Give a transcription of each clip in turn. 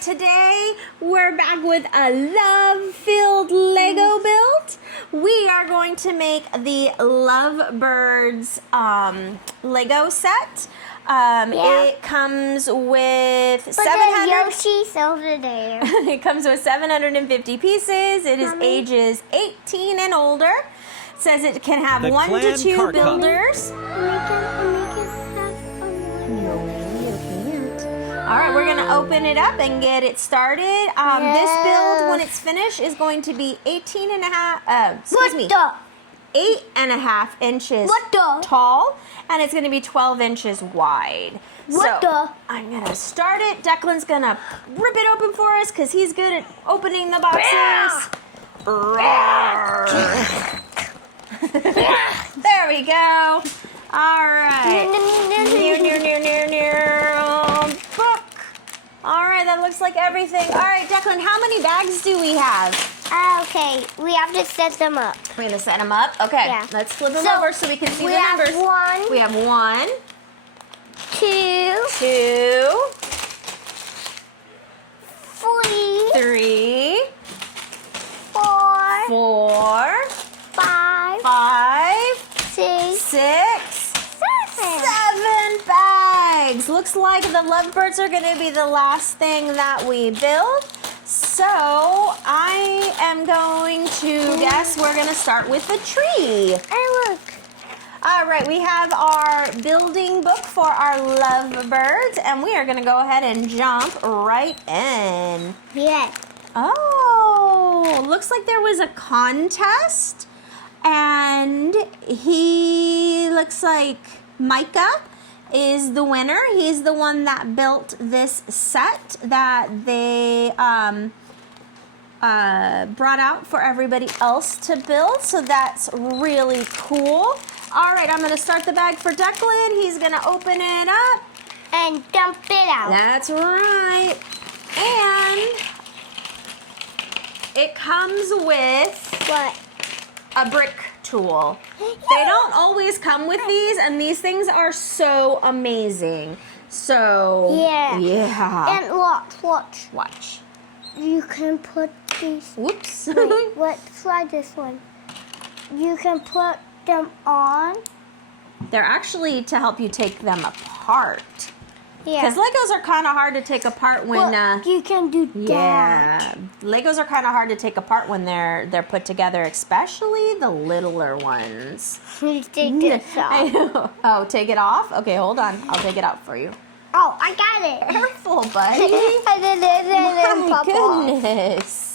right, today we're back with a love-filled Lego build. We are going to make the Lovebirds Lego set. It comes with But 700. Yoshi's over there. It comes with 750 pieces. It is ages 18 and older. It says it can have The 1 to clan 2 Carkhuff. builders. All right, we're gonna open it up and get it started. This build, when it's finished, is going to be 8.5 inches tall, and it's gonna be 12 inches wide. I'm gonna start it. Declan's gonna rip it open for us because he's good at opening the boxes. There we go. All right. Book. All right, that looks like everything. All right, Declan, how many bags do we have? Okay, we have to set them up. We're gonna set them up. Okay, Yeah. let's flip them over so we can see the numbers. We have 1, 2, 3, 4, 4, 5, 6, 7 bags. Looks like the Lovebirds are going to be the last thing that we build. So I am going to guess we're going to start with the tree. Hey, look. All right, we have our building book for our Lovebirds, and we are going to go ahead and jump right in. Yeah. Oh, looks like there was a contest, and he looks like Micah is the winner. He's the one that built this set that they brought out for everybody else to build, so that's really cool. All right, I'm going to start the bag for Declan. He's going to open it up. And dump it out. That's right. And it comes with What? a brick tool. They don't always come with these, and these things are so amazing. So, Yeah. yeah. And watch. Watch. You can put these. Whoops. Wait, let's try this one. You can put them on. They're actually to help you take them apart. Yeah. Because Legos are kind of hard to take apart when... Well, you can do that. Yeah, Legos are kind of hard to take apart when they're put together, especially the littler ones. You take this I off. know. Oh, take it off? Okay, hold on. I'll take it out for you. Oh, I got it. Careful, buddy. I did it. My Pop off. goodness.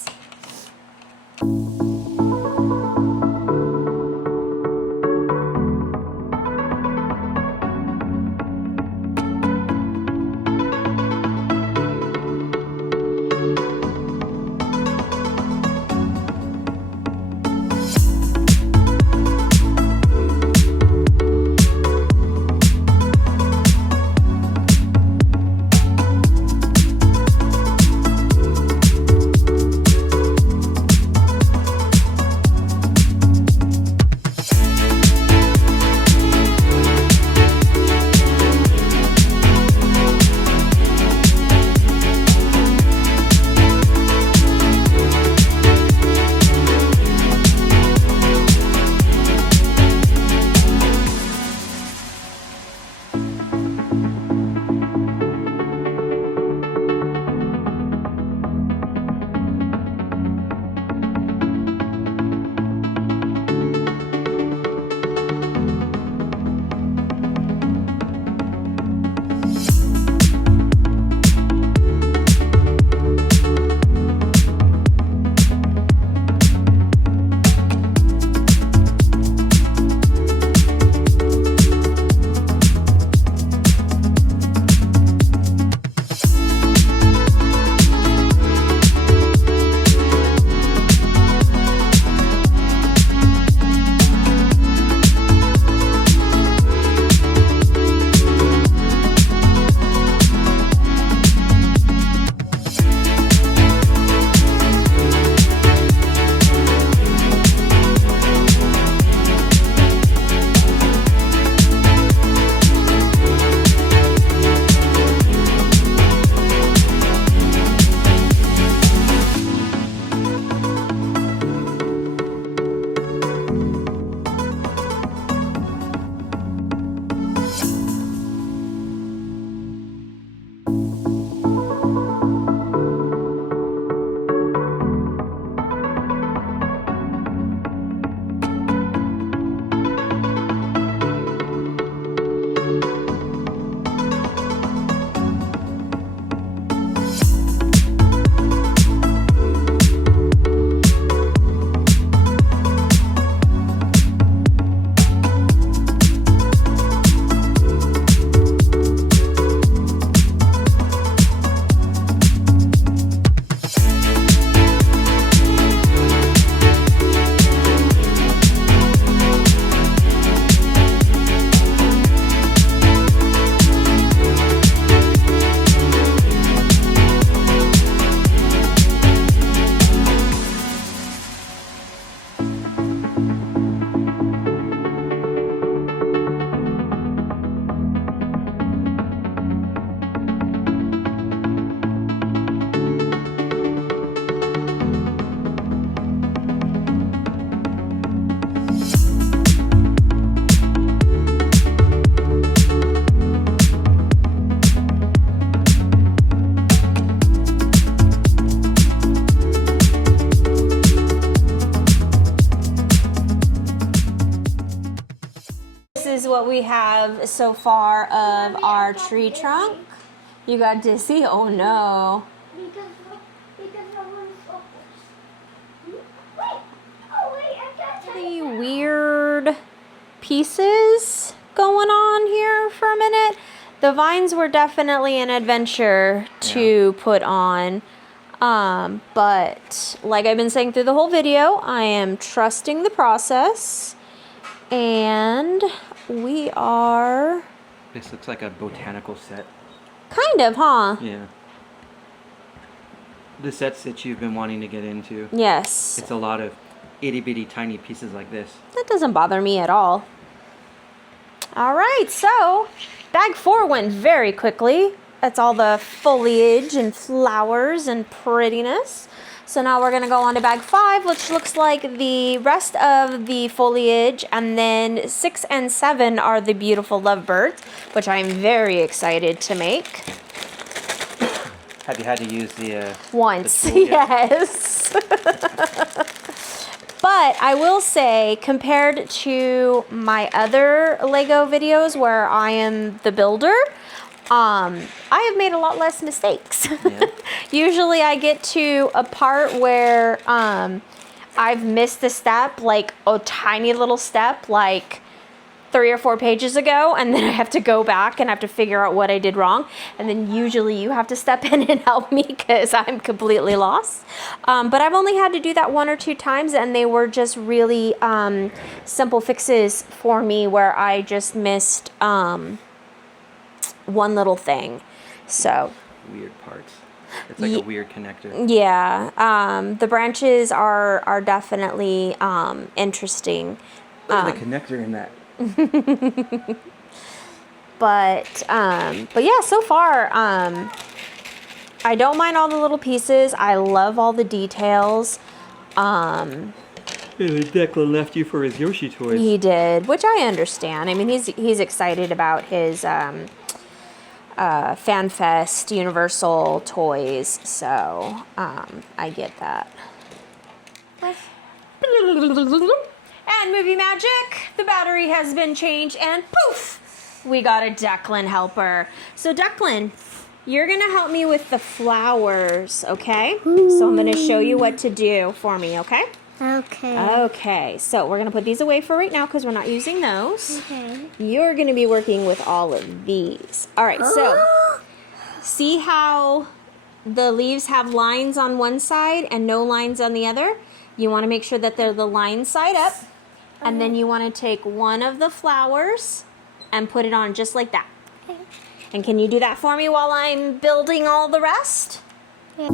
what we have so far of our tree trunk. You got dizzy? Oh no. Because I was wait, I got The weird pieces going on here for a minute. The vines were definitely an adventure to put on. But like I've been saying through the whole video, I am trusting the process. And we are... This looks like a botanical set. Kind of, huh? Yeah. The sets that you've been wanting to get into. Yes. It's a lot of itty bitty tiny pieces like this. That doesn't bother me at all. All right, so bag 4 went very quickly. That's all the foliage and flowers and prettiness. So now we're gonna go on to bag 5, which looks like the rest of the foliage, and then 6 and 7 are the beautiful lovebirds, which I'm very excited to make. Have you had to use the Once, the tool yet? yes. But I will say, compared to my other Lego videos where I am the builder, I have made a lot less mistakes. Yeah. Usually I get to a part where I've missed a step, like a tiny little step, like 3 or 4 pages ago, and then I have to go back and I have to figure out what I did wrong. And then usually you have to step in and help me because I'm completely lost. But I've only had to do that 1 or 2 times, and they were just really simple fixes for me where I just missed one little thing. So Weird parts. It's like a weird connector. yeah, the branches are definitely interesting. There's a connector in that. But yeah, so far I don't mind all the little pieces. I love all the details. Declan left you for his Yoshi toys. He did, which I understand. I mean, he's excited about his FanFest Universal toys, so I get that. And movie magic, the battery has been changed, and poof, we got a Declan helper. So Declan, you're gonna help me with the flowers, okay? So I'm gonna show you what to do for me, okay? Okay. Okay, so we're gonna put these away for right now because we're not using those. Okay. You're gonna be working with all of these. All right, so see how the leaves have lines on one side and no lines on the other? You wanna make sure that they're the line side up, and then you wanna take one of the flowers and put it on just like that. Okay. And can you do that for me while I'm building all the rest? Yeah.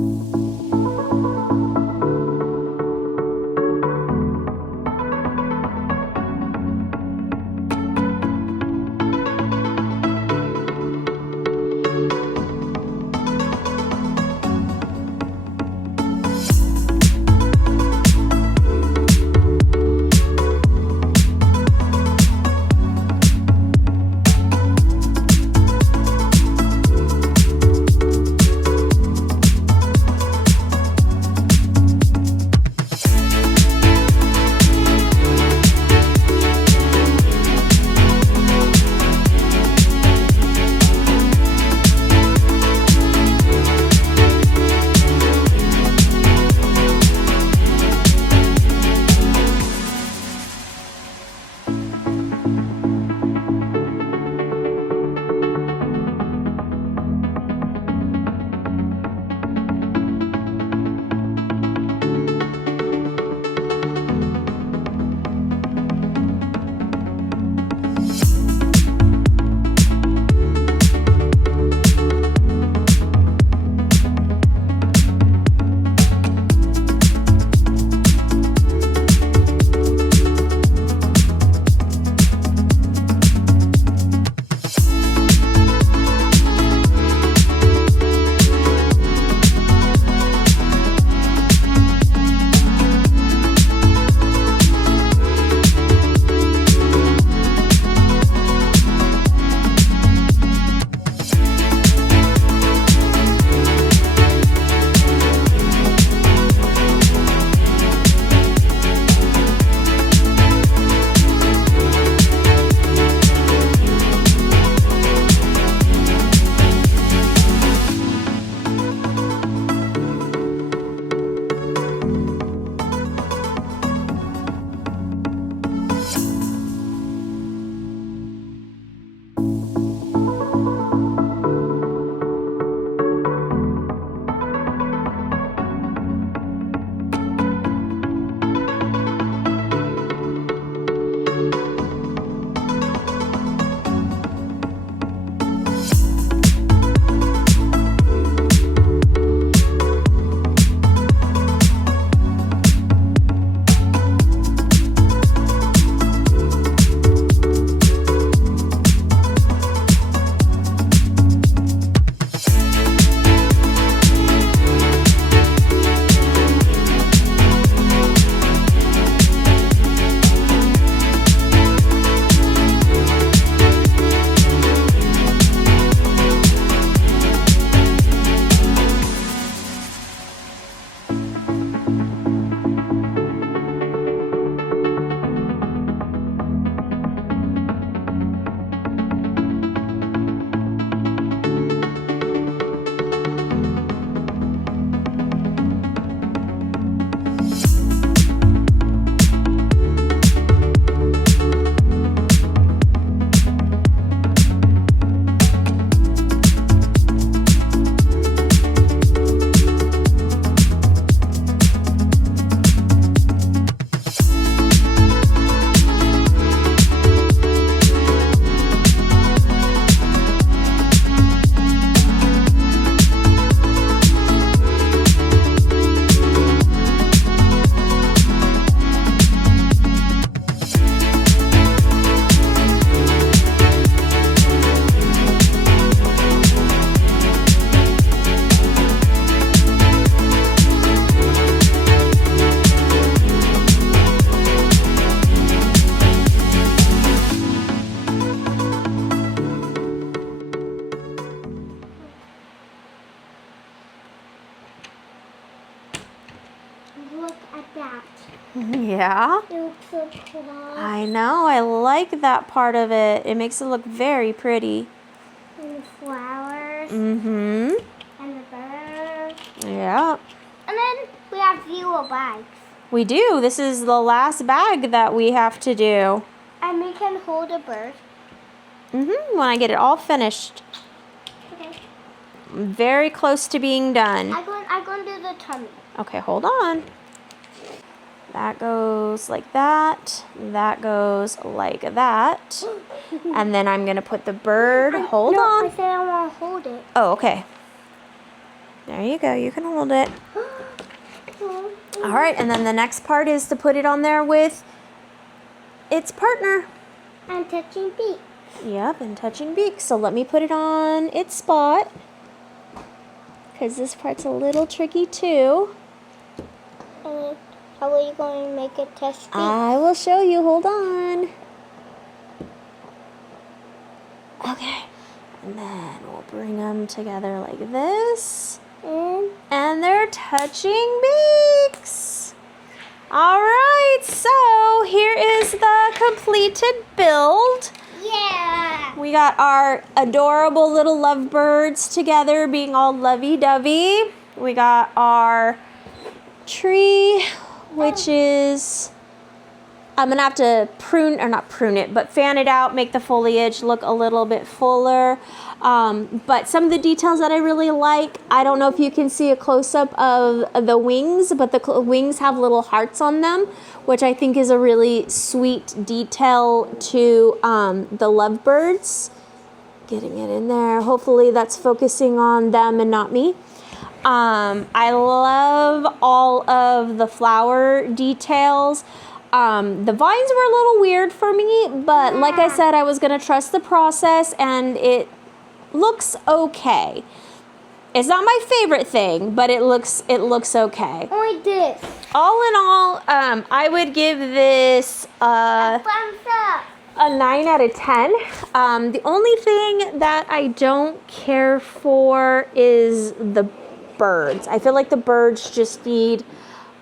that. Yeah. It looks so cool. I know. I like that part of it. It makes it look very pretty. And the flowers. Mm-hmm. And the birds. Yeah. And then we have 0 bags. We do. This is the last bag that we have to do. And we can hold a bird. Mm-hmm. When I get it all finished. Okay. Very close to being done. I'm going to do the tummy. Okay, hold on. That goes like that. That goes like that. And then I'm going to put the bird. Hold on. I said I want to hold it. Oh, okay. There you go. You can hold it. All right, and then the next part is to put it on there with its partner. And touching beak. Yep, and touching beak. So let me put it on its spot, because this part's a little tricky too. And how are you going to make it touch beak? I will show you. Hold on. Okay, and then we'll bring them together like this. And they're touching beaks. All right, so here is the completed build. Yeah. We got our adorable little lovebirds together being all lovey-dovey. We got our tree, which is, I'm gonna have to fan it out, make the foliage look a little bit fuller. But some of the details that I really like, I don't know if you can see a close-up of the wings, but the wings have little hearts on them, which I think is a really sweet detail to the lovebirds. Getting it in there. Hopefully that's focusing on them and not me. I love all of the flower details. The vines were a little weird for me, but like I said, I was going to trust the process, and it looks okay. It's not my favorite thing, but it looks okay. Only this. All in all, I would give this Thumbs up. a 9 out of 10. The only thing that I don't care for is the birds. I feel like the birds just need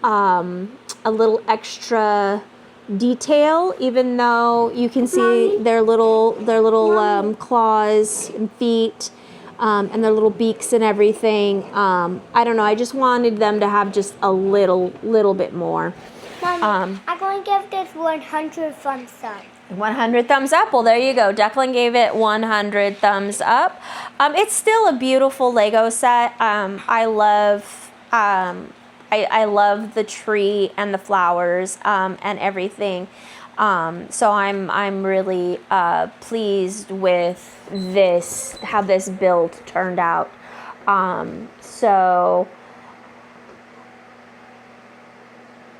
a little extra detail, even though you can see their little claws and feet, and their little beaks and everything. I don't know. I just wanted them to have just a little bit more. Mommy, I'm going to give this 100 thumbs up. 100 thumbs up. Well, there you go. Declan gave it 100 thumbs up. It's still a beautiful Lego set. I love the tree and the flowers and everything. So I'm really pleased with this, how this build turned out. So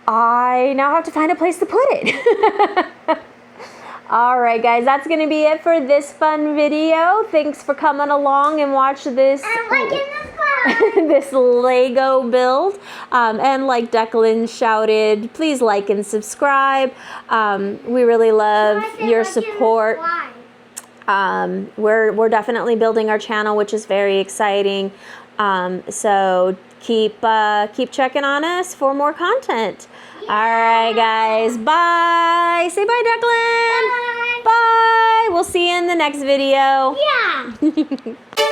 I now have to find a place to put it. All right, guys, that's going to be it for this fun video. Thanks for coming along and watch this. I'm liking this this Lego build, and like Declan shouted, please like and subscribe. We really love your support. We're definitely building our channel, which is very exciting. So keep checking on us for more content. Yeah. All right, guys, bye. Say bye, Declan. Bye. Bye. We'll see you in the next video. Yeah.